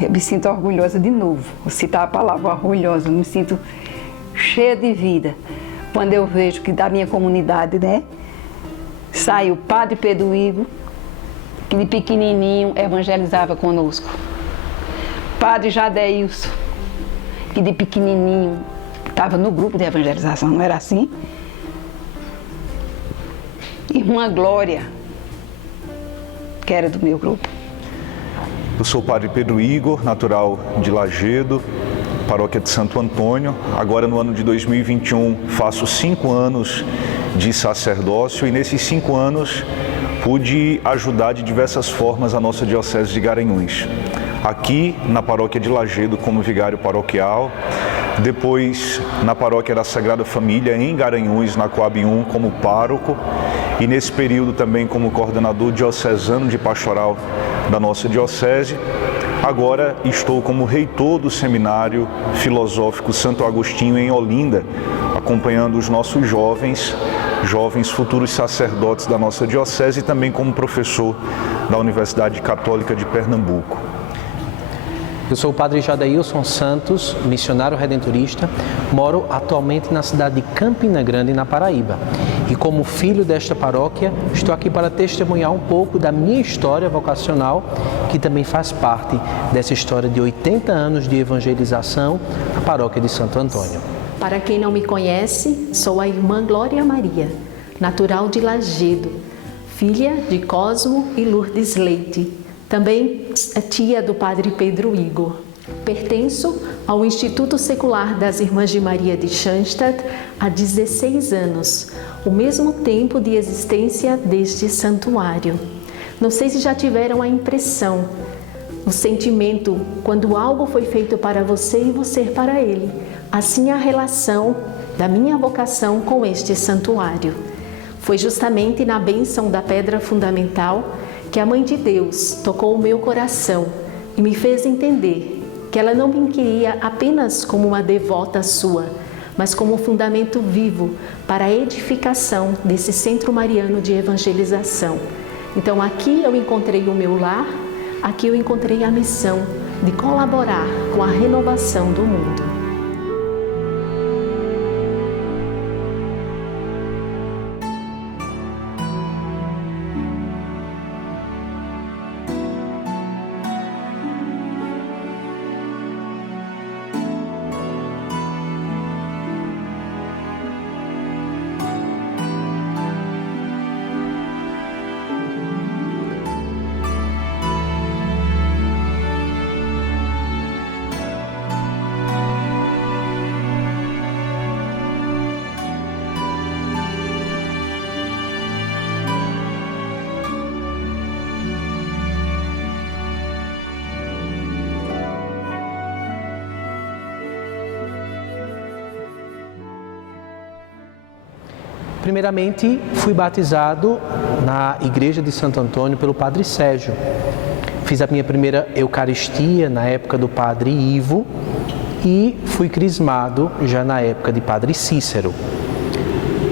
Eu me sinto orgulhosa de novo. Vou citar a palavra orgulhosa. Eu me sinto cheia de vida quando eu vejo que da minha comunidade, né, sai o Padre Pedro Igor, que de pequenininho evangelizava conosco. Padre Jadeilson, que de pequenininho estava no grupo de evangelização, não era assim? Irmã Glória, que era do meu grupo. Eu sou o Padre Pedro Igor, natural de Lajedo, paróquia de Santo Antônio. Agora, no ano de 2021, faço 5 anos de sacerdócio e nesses 5 anos pude ajudar de diversas formas a nossa Diocese de Garanhuns. Aqui na paróquia de Lajedo como vigário paroquial, depois na paróquia da Sagrada Família em Garanhuns, na Coab 1, como pároco, e nesse período também como coordenador diocesano de pastoral da nossa diocese. Agora estou como reitor do Seminário Filosófico Santo Agostinho em Olinda, acompanhando os nossos jovens futuros sacerdotes da nossa diocese e também como professor da Universidade Católica de Pernambuco. Eu sou o Padre Jadeilson Santos, missionário redentorista, moro atualmente na cidade de Campina Grande, na Paraíba. E como filho desta paróquia, estou aqui para testemunhar um pouco da minha história vocacional, que também faz parte dessa história de 80 anos de evangelização na paróquia de Santo Antônio. Para quem não me conhece, sou a irmã Glória Maria, natural de Lajedo, filha de Cosmo e Lourdes Leite. Também é tia do Padre Pedro Igor. Pertenço ao Instituto Secular das Irmãs de Maria de Schanstatt há 16 anos, o mesmo tempo de existência deste santuário. Não sei se já tiveram a impressão, o sentimento quando algo foi feito para você e você para ele. Assim a relação da minha vocação com este santuário. Foi justamente na bênção da pedra fundamental que a Mãe de Deus tocou o meu coração e me fez entender que ela não me queria apenas como uma devota sua, mas como um fundamento vivo para a edificação desse Centro Mariano de Evangelização. Então aqui eu encontrei o meu lar, aqui eu encontrei a missão de colaborar com a renovação do mundo. Primeiramente, fui batizado na igreja de Santo Antônio pelo Padre Sérgio. Fiz a minha primeira Eucaristia na época do Padre Ivo e fui crismado já na época de Padre Cícero.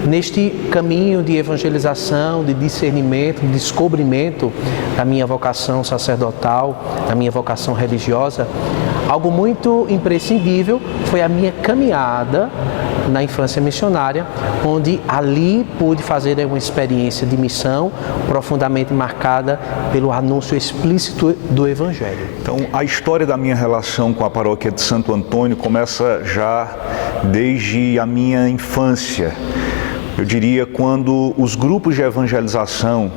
Neste caminho de evangelização, de discernimento, de descobrimento da minha vocação sacerdotal, da minha vocação religiosa, algo muito imprescindível foi a minha caminhada na infância missionária, onde ali pude fazer uma experiência de missão profundamente marcada pelo anúncio explícito do Evangelho. Então, a história da minha relação com a paróquia de Santo Antônio começa já desde a minha infância. Eu diria quando os grupos de evangelização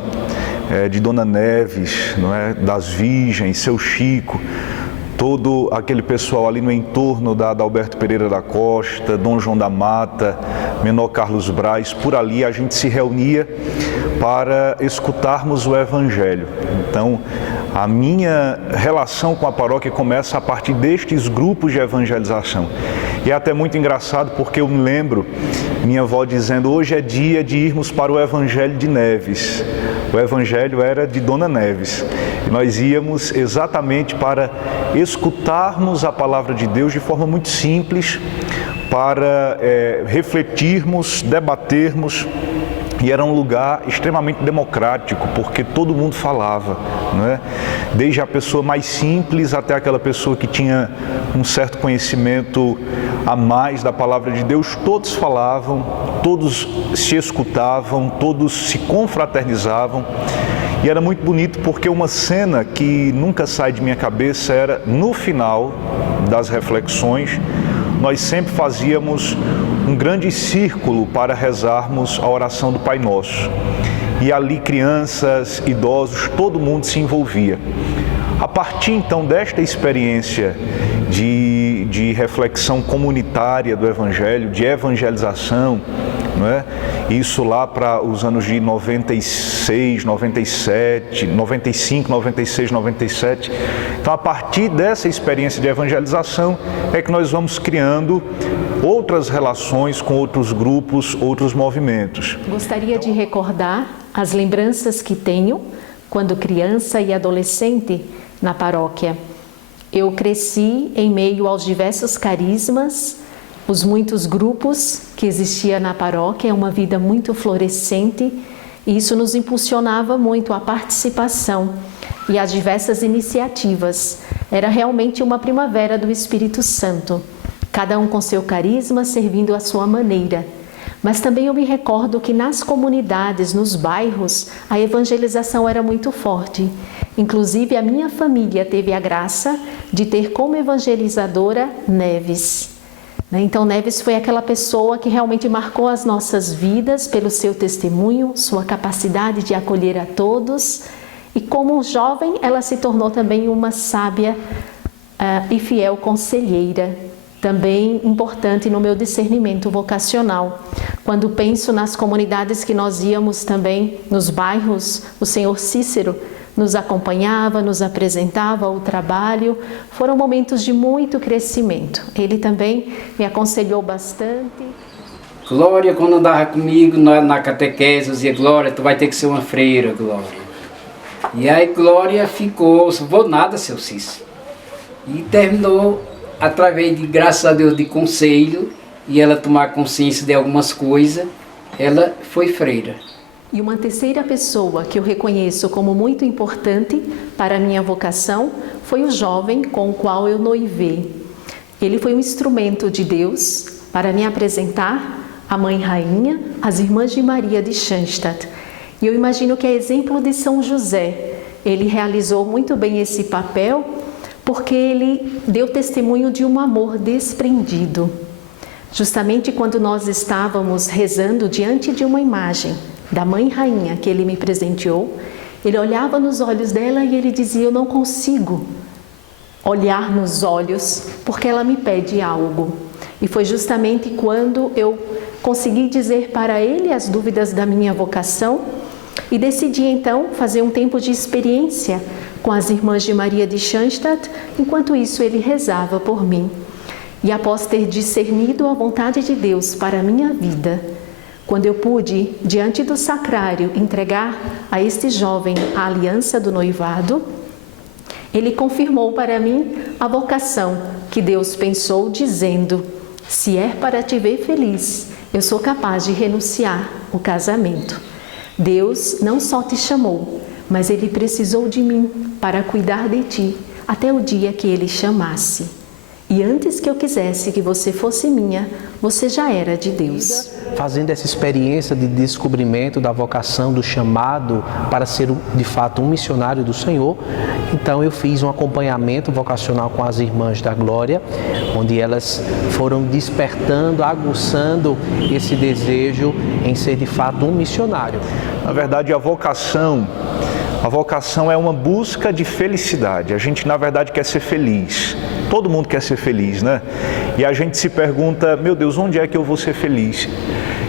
de Dona Neves, não é, das Virgens, Seu Chico, todo aquele pessoal ali no entorno da Alberto Pereira da Costa, Dom João da Mata, Menor Carlos Braz, por ali a gente se reunia para escutarmos o Evangelho. Então, a minha relação com a paróquia começa a partir destes grupos de evangelização. E é até muito engraçado porque eu me lembro minha avó dizendo: hoje é dia de irmos para o Evangelho de Neves. O Evangelho era de Dona Neves. E nós íamos exatamente para escutarmos a palavra de Deus de forma muito simples, para refletirmos, debatermos E era um lugar extremamente democrático, porque todo mundo falava, não é? Desde a pessoa mais simples até aquela pessoa que tinha um certo conhecimento a mais da palavra de Deus, todos falavam, todos se escutavam, todos se confraternizavam. E era muito bonito porque uma cena que nunca sai de minha cabeça era, no final das reflexões, nós sempre fazíamos um grande círculo para rezarmos a oração do Pai Nosso. E ali crianças, idosos, todo mundo se envolvia. A partir então desta experiência de reflexão comunitária do Evangelho, de evangelização, não é? Isso lá para os anos de 96, 97, 95, 96, 97. Então, a partir dessa experiência de evangelização é que nós vamos criando outras relações com outros grupos, outros movimentos. Gostaria de recordar as lembranças que tenho quando criança e adolescente na paróquia. Eu cresci em meio aos diversos carismas, os muitos grupos que existia na paróquia, é uma vida muito florescente, e isso nos impulsionava muito a participação e as diversas iniciativas. Era realmente uma primavera do Espírito Santo, cada um com seu carisma, servindo à sua maneira. Mas também eu me recordo que nas comunidades, nos bairros, a evangelização era muito forte. Inclusive, a minha família teve a graça de ter como evangelizadora Neves. Então, Neves foi aquela pessoa que realmente marcou as nossas vidas pelo seu testemunho, sua capacidade de acolher a todos. E como jovem, ela se tornou também uma sábia e fiel conselheira, também importante no meu discernimento vocacional. Quando penso nas comunidades que nós íamos também, nos bairros, o senhor Cícero nos acompanhava, nos apresentava o trabalho. Foram momentos de muito crescimento. Ele também me aconselhou bastante. Glória, quando andava comigo na catequese, dizia: Glória, tu vai ter que ser uma freira, Glória. E aí Glória ficou, não vou nada, seu Cícero. E terminou, através de, graças a Deus, de conselho, e ela tomar consciência de algumas coisas, ela foi freira. E uma terceira pessoa que eu reconheço como muito importante para a minha vocação foi o jovem com o qual eu noivei. Ele foi um instrumento de Deus para me apresentar a Mãe Rainha, as Irmãs de Maria de Schanstatt. E eu imagino que é exemplo de São José. Ele realizou muito bem esse papel porque ele deu testemunho de um amor desprendido. Justamente quando nós estávamos rezando diante de uma imagem da Mãe Rainha que ele me presenteou, ele olhava nos olhos dela e ele dizia: eu não consigo olhar nos olhos porque ela me pede algo. E foi justamente quando eu consegui dizer para ele as dúvidas da minha vocação e decidi então fazer um tempo de experiência com as Irmãs de Maria de Schanstatt. Enquanto isso ele rezava por mim. E após ter discernido a vontade de Deus para a minha vida, quando eu pude, diante do sacrário, entregar a este jovem a aliança do noivado, ele confirmou para mim a vocação que Deus pensou, dizendo: se é para te ver feliz, eu sou capaz de renunciar o casamento. Deus não só te chamou, mas Ele precisou de mim para cuidar de ti até o dia que Ele chamasse. E antes que eu quisesse que você fosse minha, você já era de Deus. Fazendo essa experiência de descobrimento da vocação, do chamado para ser de fato um missionário do Senhor, então eu fiz um acompanhamento vocacional com as Irmãs da Glória, onde elas foram despertando, aguçando esse desejo em ser de fato um missionário. Na verdade, a vocação é uma busca de felicidade. A gente, na verdade, quer ser feliz. Todo mundo quer ser feliz, né? E a gente se pergunta: meu Deus, onde é que eu vou ser feliz?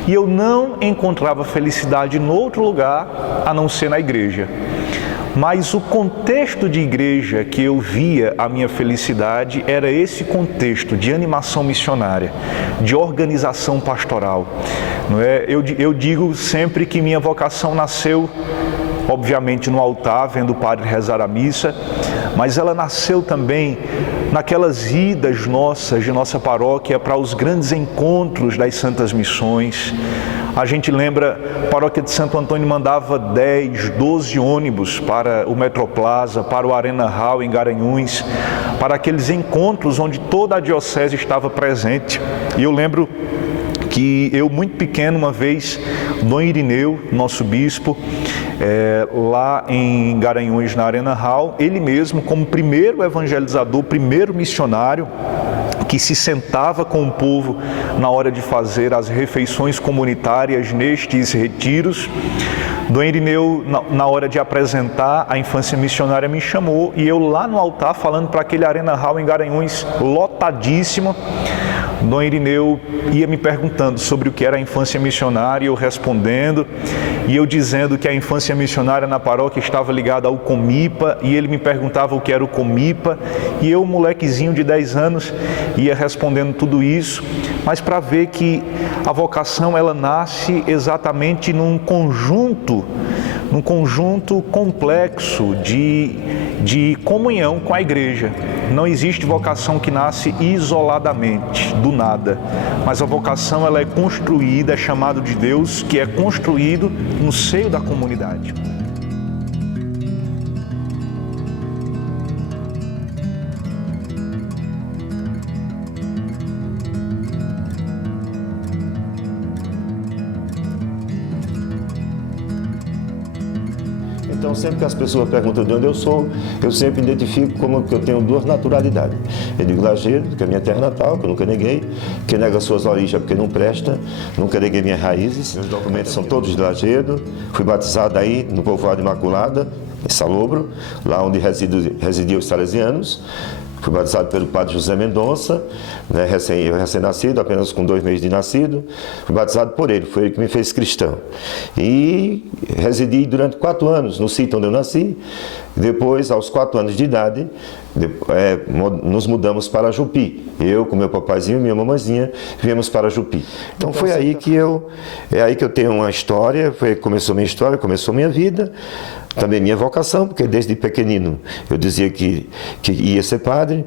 E eu não encontrava felicidade em outro lugar a não ser na igreja. Mas o contexto de igreja que eu via a minha felicidade era esse contexto de animação missionária, de organização pastoral. Não é? Eu digo sempre que minha vocação nasceu, obviamente, no altar, vendo o padre rezar a missa, mas ela nasceu também naquelas idas nossas, de nossa paróquia, para os grandes encontros das Santas Missões, A gente lembra, a paróquia de Santo Antônio mandava 10, 12 ônibus para o Metroplaza, para o Arena Hall em Garanhuns, para aqueles encontros onde toda a diocese estava presente. E eu lembro que eu, muito pequeno, uma vez, Dom Irineu, nosso bispo, lá em Garanhuns, na Arena Hall, ele mesmo, como primeiro evangelizador, primeiro missionário, que se sentava com o povo na hora de fazer as refeições comunitárias nestes retiros. Dom Irineu, na hora de apresentar a infância missionária, me chamou e eu lá no altar, falando para aquele Arena Hall em Garanhuns, lotadíssimo, Dom Irineu ia me perguntando sobre o que era a infância missionária, eu respondendo, e eu dizendo que a infância missionária na paróquia estava ligada ao Comipa, e ele me perguntava o que era o Comipa, e eu, molequezinho de 10 anos, ia respondendo tudo isso, mas para ver que a vocação ela nasce exatamente num conjunto complexo de comunhão com a igreja. Não existe vocação que nasce isoladamente, do nada, mas a vocação ela é construída, é chamado de Deus, que é construído no seio da comunidade. Então, sempre que as pessoas perguntam de onde eu sou, eu sempre identifico como que eu tenho duas naturalidades. Eu digo Lajedo, que é minha terra natal, que eu nunca neguei. Quem nega suas origens é porque não presta, nunca neguei minhas raízes. Meus documentos são todos de Lajedo. Fui batizado aí no povoado Imaculada, em Salobro, lá onde residiam os salesianos. Fui batizado pelo padre José Mendonça, né, recém-nascido, apenas com 2 meses de nascido. Fui batizado por ele, foi ele que me fez cristão. E residi durante 4 anos no sítio onde eu nasci. Depois, aos 4 anos de idade, nos mudamos para Jupi. Eu, com meu papaizinho e minha mamãezinha, viemos para Jupi. Então foi aí que eu tenho uma história, começou minha história, começou minha vida. Também minha vocação, porque desde pequenino eu dizia que ia ser padre,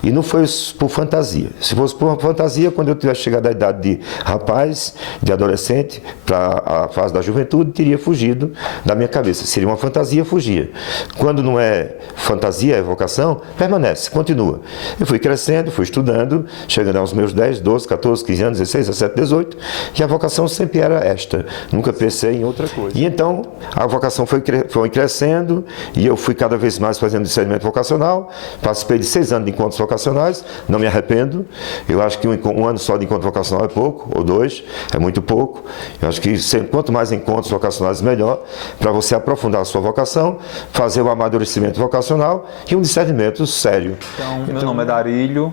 e não foi por fantasia. Se fosse por fantasia, quando eu tivesse chegado à idade de rapaz, de adolescente, para a fase da juventude, teria fugido da minha cabeça. Seria uma fantasia, fugia. Quando não é fantasia, é vocação, permanece, continua. Eu fui crescendo, fui estudando, chegando aos meus 10, 12, 14, 15 anos, 16, 17, 18, e a vocação sempre era esta. Nunca pensei em outra coisa. E então, a vocação foi crescendo, e eu fui cada vez mais fazendo discernimento vocacional. Participei de 6 anos de encontros vocacionais, não me arrependo. Eu acho que um ano só de encontro vocacional é pouco, ou 2, é muito pouco. Eu acho que quanto mais encontros vocacionais, melhor, para você aprofundar a sua vocação, fazer o amadurecimento vocacional e um discernimento sério. Então, meu nome é Darílio,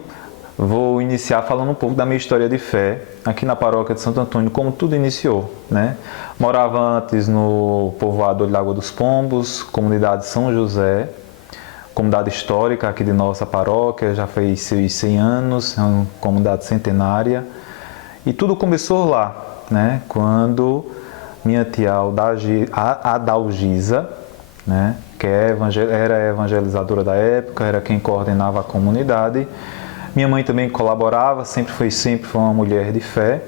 vou iniciar falando um pouco da minha história de fé aqui na paróquia de Santo Antônio, como tudo iniciou, né? Morava antes no povoado de Lagoa dos Pombos, comunidade São José, comunidade histórica aqui de nossa paróquia, já fez seus 100 anos, é uma comunidade centenária. E tudo começou lá, né? Quando minha tia Adalgisa, né? Que era evangelizadora da época, era quem coordenava a comunidade. Minha mãe também colaborava, sempre foi uma mulher de fé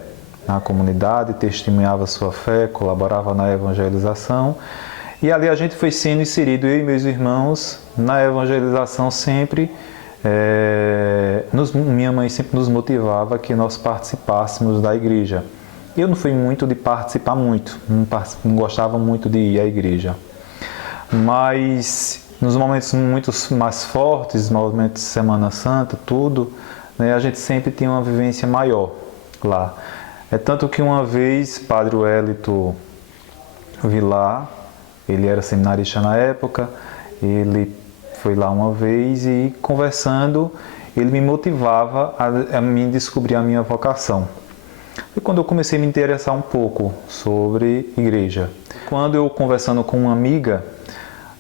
na comunidade, testemunhava sua fé, colaborava na evangelização. E ali a gente foi sendo inserido, eu e meus irmãos, na evangelização sempre. Minha mãe sempre nos motivava que nós participássemos da igreja. Eu não fui muito de participar muito, não gostava muito de ir à igreja. Mas nos momentos muito mais fortes, momentos de Semana Santa, tudo, né, a gente sempre tinha uma vivência maior lá. É tanto que uma vez, Padre Wellington Vilar, ele era seminarista na época, ele foi lá uma vez e, conversando, ele me motivava a me descobrir a minha vocação. Foi quando eu comecei a me interessar um pouco sobre igreja. Quando eu, conversando com uma amiga,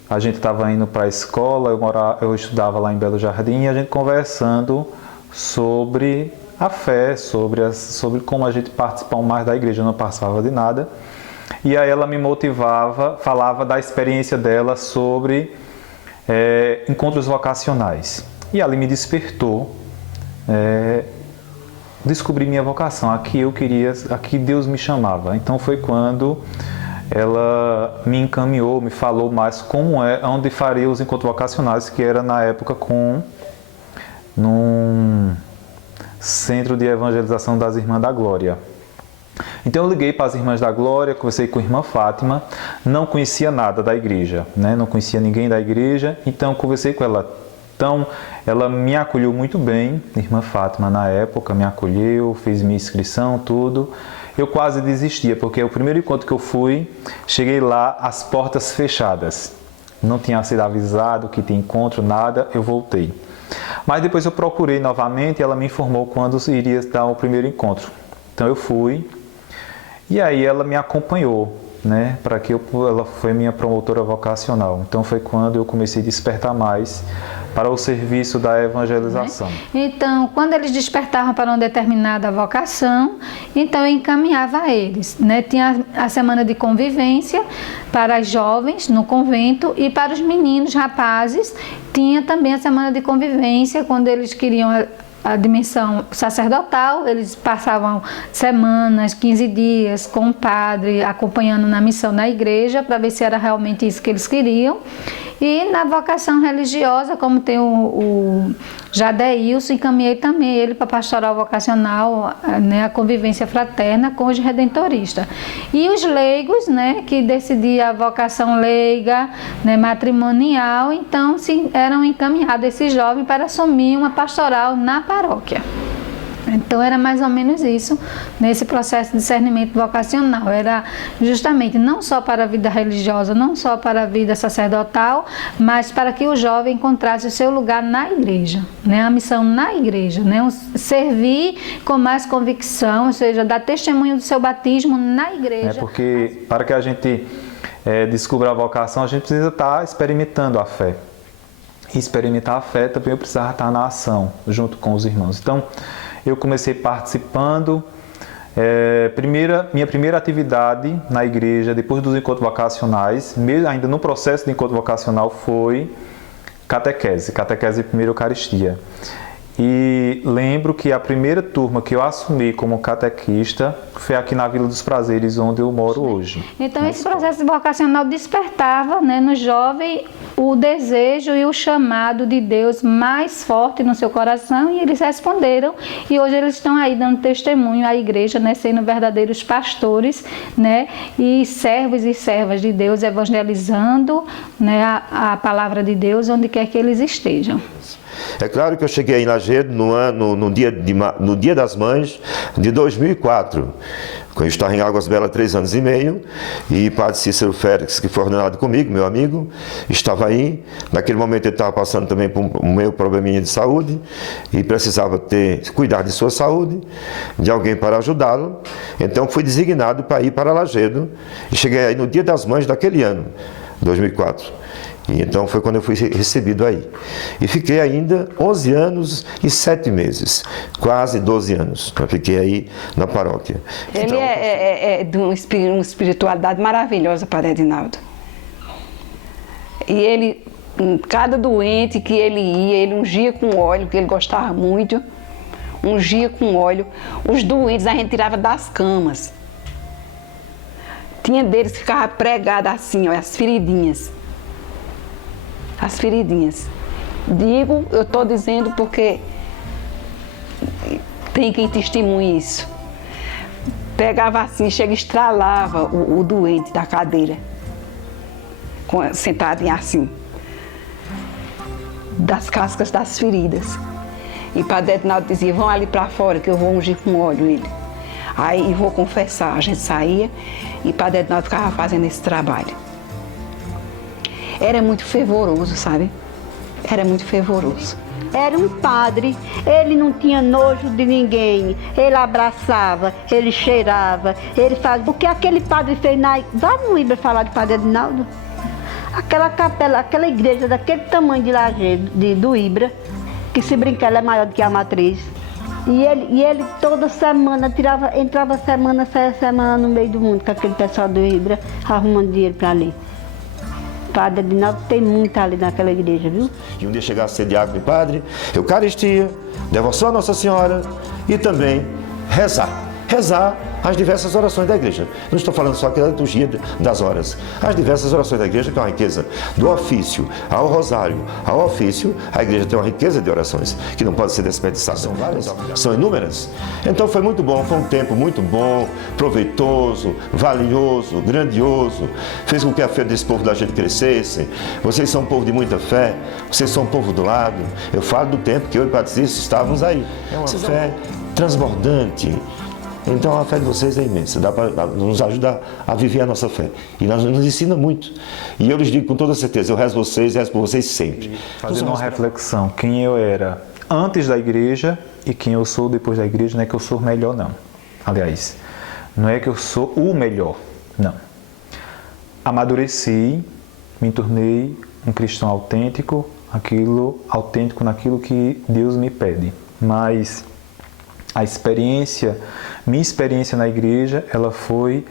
a gente estava indo para a escola, eu estudava lá em Belo Jardim, e a gente conversando sobre a fé, sobre como a gente participava mais da igreja. Eu não participava de nada. E aí ela me motivava, falava da experiência dela sobre encontros vocacionais. E ali me despertou descobri minha vocação, aqui eu queria, aqui Deus me chamava. Então foi quando ela me encaminhou, me falou mais como onde faria os encontros vocacionais, que era na época num centro de evangelização das Irmãs da Glória. Então eu liguei para as Irmãs da Glória, conversei com a irmã Fátima, não conhecia nada da igreja, né? Não conhecia ninguém da igreja, então conversei com ela. Então ela me acolheu muito bem, a irmã Fátima na época me acolheu, fez minha inscrição, tudo. Eu quase desistia, porque o primeiro encontro que eu fui, cheguei lá, as portas fechadas. Não tinha sido avisado que tinha encontro, nada, eu voltei. Mas depois eu procurei novamente e ela me informou quando iria dar o primeiro encontro. Então eu fui e aí ela me acompanhou, né, ela foi minha promotora vocacional. Então foi quando eu comecei a despertar mais para o serviço da evangelização. Então, quando eles despertavam para uma determinada vocação, então eu encaminhava eles, né? Tinha a semana de convivência para as jovens no convento e para os meninos, rapazes, tinha também a semana de convivência quando eles queriam a dimensão sacerdotal, eles passavam semanas, 15 dias com o padre, acompanhando na missão na igreja, para ver se era realmente isso que eles queriam. E na vocação religiosa, como tem o Jadeilson, encaminhei também ele para pastoral vocacional, né, a convivência fraterna com os redentoristas. E os leigos, né, que decidiam a vocação leiga, né, matrimonial, então eram encaminhados esses jovens para assumir uma pastoral na paróquia. Então era mais ou menos isso, nesse processo de discernimento vocacional. Era justamente não só para a vida religiosa, não só para a vida sacerdotal, mas para que o jovem encontrasse o seu lugar na igreja, né? A missão na igreja, né? Servir com mais convicção, ou seja, dar testemunho do seu batismo na igreja. Porque para que a gente descubra a vocação, a gente precisa estar experimentando a fé. E experimentar a fé também eu precisava estar na ação, junto com os irmãos. Então, eu comecei participando, minha primeira atividade na igreja, depois dos encontros vocacionais, ainda no processo de encontro vocacional, foi catequese e primeira Eucaristia. E lembro que a primeira turma que eu assumi como catequista foi aqui na Vila dos Prazeres, onde eu moro hoje. Então esse processo vocacional despertava, né, no jovem o desejo e o chamado de Deus mais forte no seu coração, e eles responderam, e hoje eles estão aí dando testemunho à igreja, né, sendo verdadeiros pastores, né, e servos e servas de Deus, evangelizando, né, a palavra de Deus onde quer que eles estejam. É claro que eu cheguei em Lajedo no dia das Mães de 2004, quando eu estava em Águas Belas 3 anos e meio, e o padre Cícero Félix, que foi ordenado comigo, meu amigo, estava aí. Naquele momento ele estava passando também por um meu probleminha de saúde e precisava cuidar de sua saúde, de alguém para ajudá-lo. Então fui designado para ir para Lajedo e cheguei aí no dia das Mães daquele ano, 2004. E então foi quando eu fui recebido aí. E fiquei ainda 11 anos e 7 meses, quase 12 anos. Eu fiquei aí na paróquia. Ele então, é de uma espiritualidade maravilhosa, Padre Edinaldo. E ele, cada doente que ele ia, ele ungia com óleo, que ele gostava muito, ungia com óleo. Os doentes a gente tirava das camas. Tinha deles que ficava pregado assim, ó, as feridinhas. As feridinhas. Digo, eu estou dizendo porque tem quem testemunhe isso. Pegava assim, chega e estralava o doente da cadeira, sentadinho assim, das cascas das feridas. E Padre Edinaldo dizia, vão ali para fora que eu vou ungir com óleo ele. Aí vou confessar, a gente saía e Padre Edinaldo ficava fazendo esse trabalho. Era muito fervoroso, sabe? Era muito fervoroso. Era um padre, ele não tinha nojo de ninguém, ele abraçava, ele cheirava, ele fazia. O que aquele padre fez na... Vá no Ibra falar de Padre Edinaldo? Aquela capela, aquela igreja daquele tamanho de Lajedo, do Ibra, que se brincar ela é maior do que a matriz. E ele toda semana entrava semana, saia semana no meio do mundo com aquele pessoal do Ibra, arrumando dinheiro para ali. Padre Edinaldo tem muito ali naquela igreja, viu? E um dia chegasse a ser diácono e padre, Eucaristia, devoção a Nossa Senhora e também Rezar as diversas orações da igreja. Não estou falando só aqui da liturgia das horas. As diversas orações da igreja, que é uma riqueza do ofício ao rosário, ao ofício, a igreja tem uma riqueza de orações que não pode ser desperdiçada. São várias, são inúmeras. Então foi muito bom, foi um tempo muito bom, proveitoso, valioso, grandioso. Fez com que a fé desse povo da gente crescesse. Vocês são um povo de muita fé, vocês são um povo do lado. Eu falo do tempo que eu e o Padre Cícero estávamos aí. É uma fé transbordante. Então a fé de vocês é imensa, nos ajuda a viver a nossa fé. E nos ensina muito. E eu lhes digo com toda certeza, eu rezo por vocês sempre. Fazendo uma reflexão, quem eu era antes da igreja e quem eu sou depois da igreja, não é que eu sou melhor, não. Aliás, não é que eu sou o melhor, não. Amadureci, me tornei um cristão autêntico, autêntico naquilo que Deus me pede. Mas minha experiência na igreja, ela foi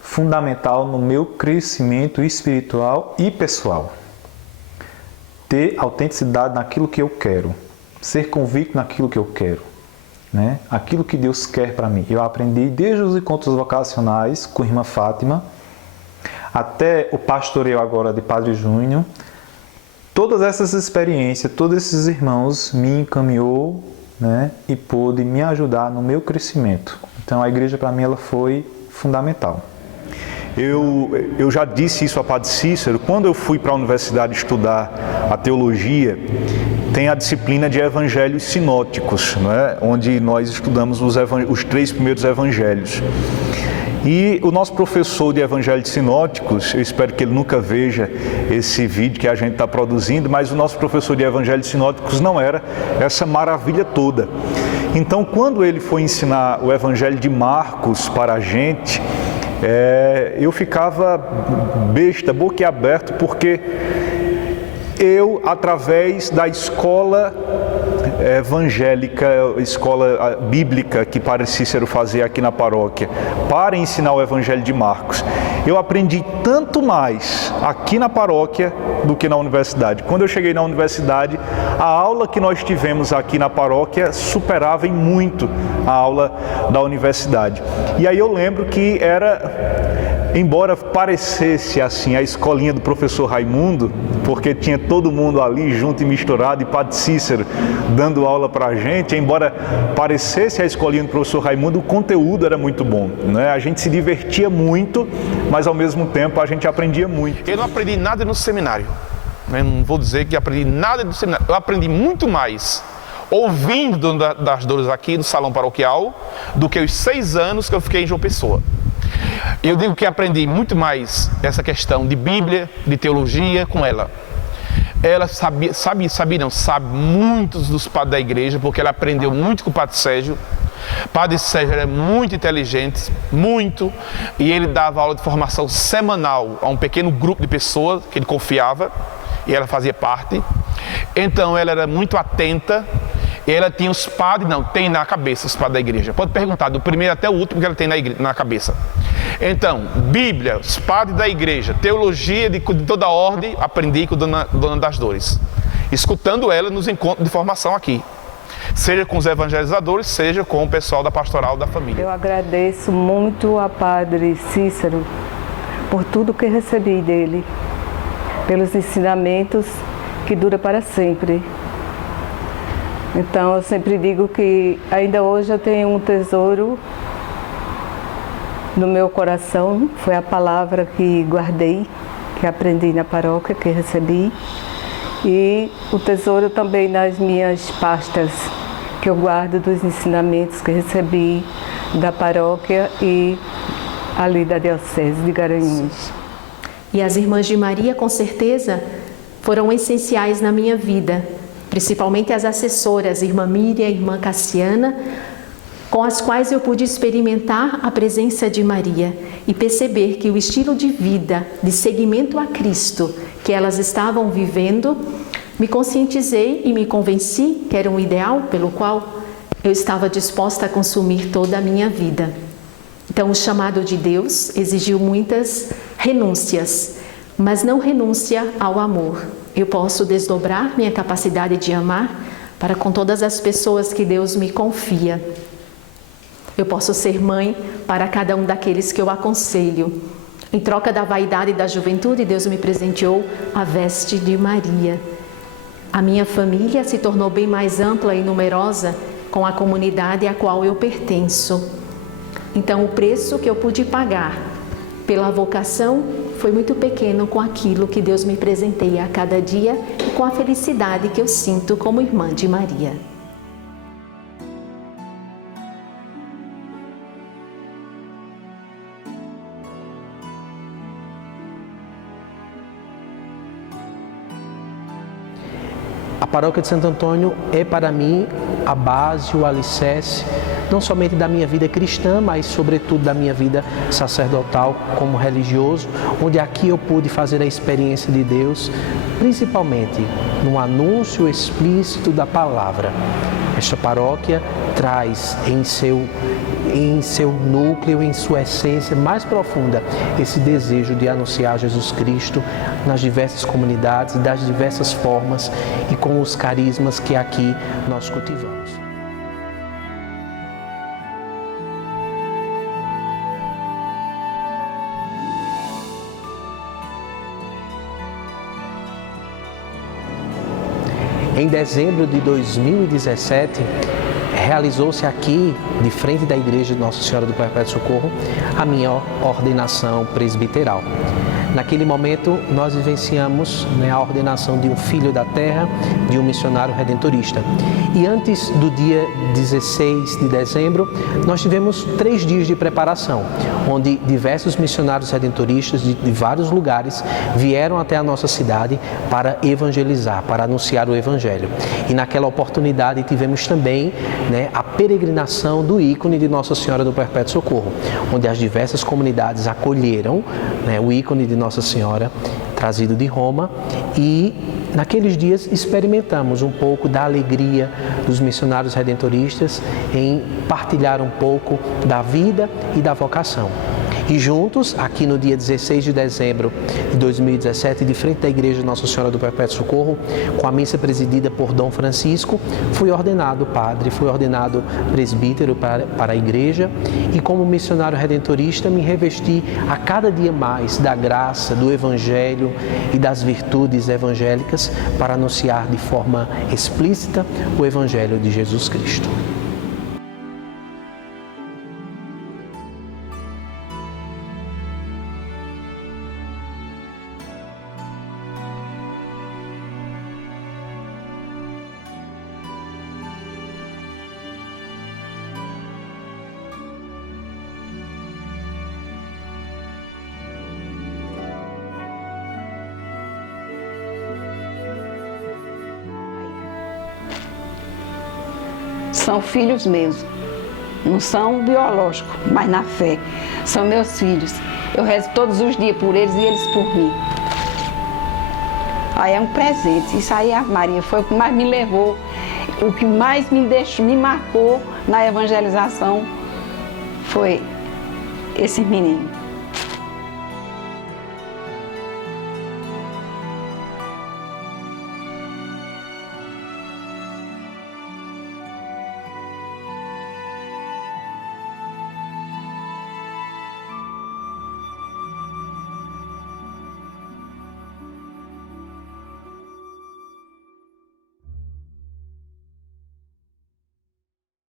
fundamental no meu crescimento espiritual e pessoal. Ter autenticidade naquilo que eu quero, ser convicto naquilo que eu quero, né? Aquilo que Deus quer para mim. Eu aprendi desde os encontros vocacionais com a irmã Fátima, até o pastoreio agora de Padre Júnior. Todas essas experiências, todos esses irmãos me encaminhou, né, e pôde me ajudar no meu crescimento. Então a igreja para mim ela foi fundamental. Eu já disse isso a Padre Cícero, quando eu fui para a universidade estudar a teologia, tem a disciplina de evangelhos sinóticos, né, onde nós estudamos os 3 primeiros evangelhos. E o nosso professor de Evangelhos Sinóticos, eu espero que ele nunca veja esse vídeo que a gente está produzindo, mas o nosso professor de Evangelhos Sinóticos não era essa maravilha toda. Então, quando ele foi ensinar o Evangelho de Marcos para a gente, eu ficava besta, boquiaberto, porque eu, através da escola evangélica, escola bíblica que Padre Cícero fazia aqui na paróquia, para ensinar o Evangelho de Marcos, eu aprendi tanto mais aqui na paróquia do que na universidade. Quando eu cheguei na universidade, a aula que nós tivemos aqui na paróquia superava em muito a aula da universidade. E aí eu lembro que embora parecesse assim a escolinha do professor Raimundo, porque tinha todo mundo ali junto e misturado, e Padre Cícero dando aula para a gente, embora parecesse a escolinha do professor Raimundo, o conteúdo era muito bom, né? A gente se divertia muito, mas ao mesmo tempo a gente aprendia muito. Eu não aprendi nada no seminário, eu não vou dizer que aprendi nada no seminário, eu aprendi muito mais ouvindo das Dores aqui no salão paroquial do que os 6 anos que eu fiquei em João Pessoa. Eu digo que aprendi muito mais essa questão de Bíblia, de teologia com ela. Ela sabe muitos dos padres da igreja, porque ela aprendeu muito com o Padre Sérgio. O Padre Sérgio era muito inteligente, muito, e ele dava aula de formação semanal a um pequeno grupo de pessoas que ele confiava, e ela fazia parte. Então ela era muito atenta. E ela tinha os padres, tem na cabeça os padres da igreja. Pode perguntar, do primeiro até o último que ela tem na cabeça. Então, Bíblia, os padres da igreja, teologia de toda ordem, aprendi com Dona das Dores. Escutando ela nos encontros de formação aqui. Seja com os evangelizadores, seja com o pessoal da pastoral da família. Eu agradeço muito a Padre Cícero por tudo que recebi dele, pelos ensinamentos que duram para sempre. Então, eu sempre digo que ainda hoje eu tenho um tesouro no meu coração, foi a palavra que guardei, que aprendi na paróquia, que recebi, e o tesouro também nas minhas pastas, que eu guardo dos ensinamentos que recebi da paróquia e ali da Diocese de Garanhuns. E as Irmãs de Maria, com certeza, foram essenciais na minha vida, principalmente as assessoras, Irmã Miriam e Irmã Cassiana, com as quais eu pude experimentar a presença de Maria e perceber que o estilo de vida, de seguimento a Cristo que elas estavam vivendo, me conscientizei e me convenci que era um ideal pelo qual eu estava disposta a consumir toda a minha vida. Então, o chamado de Deus exigiu muitas renúncias, mas não renúncia ao amor. Eu posso desdobrar minha capacidade de amar para com todas as pessoas que Deus me confia. Eu posso ser mãe para cada um daqueles que eu aconselho. Em troca da vaidade e da juventude, Deus me presenteou a veste de Maria. A minha família se tornou bem mais ampla e numerosa com a comunidade a qual eu pertenço. Então, o preço que eu pude pagar pela vocação foi muito pequeno com aquilo que Deus me presenteia a cada dia e com a felicidade que eu sinto como irmã de Maria. A paróquia de Santo Antônio é para mim a base, o alicerce, não somente da minha vida cristã, mas sobretudo da minha vida sacerdotal como religioso, onde aqui eu pude fazer a experiência de Deus, principalmente no anúncio explícito da palavra. Esta paróquia traz em seu núcleo, em sua essência mais profunda, esse desejo de anunciar Jesus Cristo nas diversas comunidades, das diversas formas e com os carismas que aqui nós cultivamos. Em dezembro de 2017, realizou-se aqui, de frente da Igreja de Nossa Senhora do Perpétuo Socorro, a minha ordenação presbiteral. Naquele momento, nós vivenciamos a ordenação de um filho da terra, de um missionário redentorista. E antes do dia 16 de dezembro, nós tivemos 3 dias de preparação, onde diversos missionários redentoristas de vários lugares vieram até a nossa cidade para evangelizar, para anunciar o Evangelho. E naquela oportunidade tivemos também a peregrinação do ícone de Nossa Senhora do Perpétuo Socorro, onde as diversas comunidades acolheram o ícone de Nossa Senhora, trazido de Roma, e naqueles dias experimentamos um pouco da alegria dos missionários redentoristas em partilhar um pouco da vida e da vocação. E juntos, aqui no dia 16 de dezembro de 2017, de frente da Igreja de Nossa Senhora do Perpétuo Socorro, com a missa presidida por Dom Francisco, fui ordenado padre, fui ordenado presbítero para a Igreja e como missionário redentorista me revesti a cada dia mais da graça, do Evangelho e das virtudes evangélicas para anunciar de forma explícita o Evangelho de Jesus Cristo. São filhos meus, não são biológicos, mas na fé. São meus filhos. Eu rezo todos os dias por eles e eles por mim. Aí é um presente. Isso aí, a Maria, foi o que mais me levou, o que mais me marcou na evangelização foi esse menino.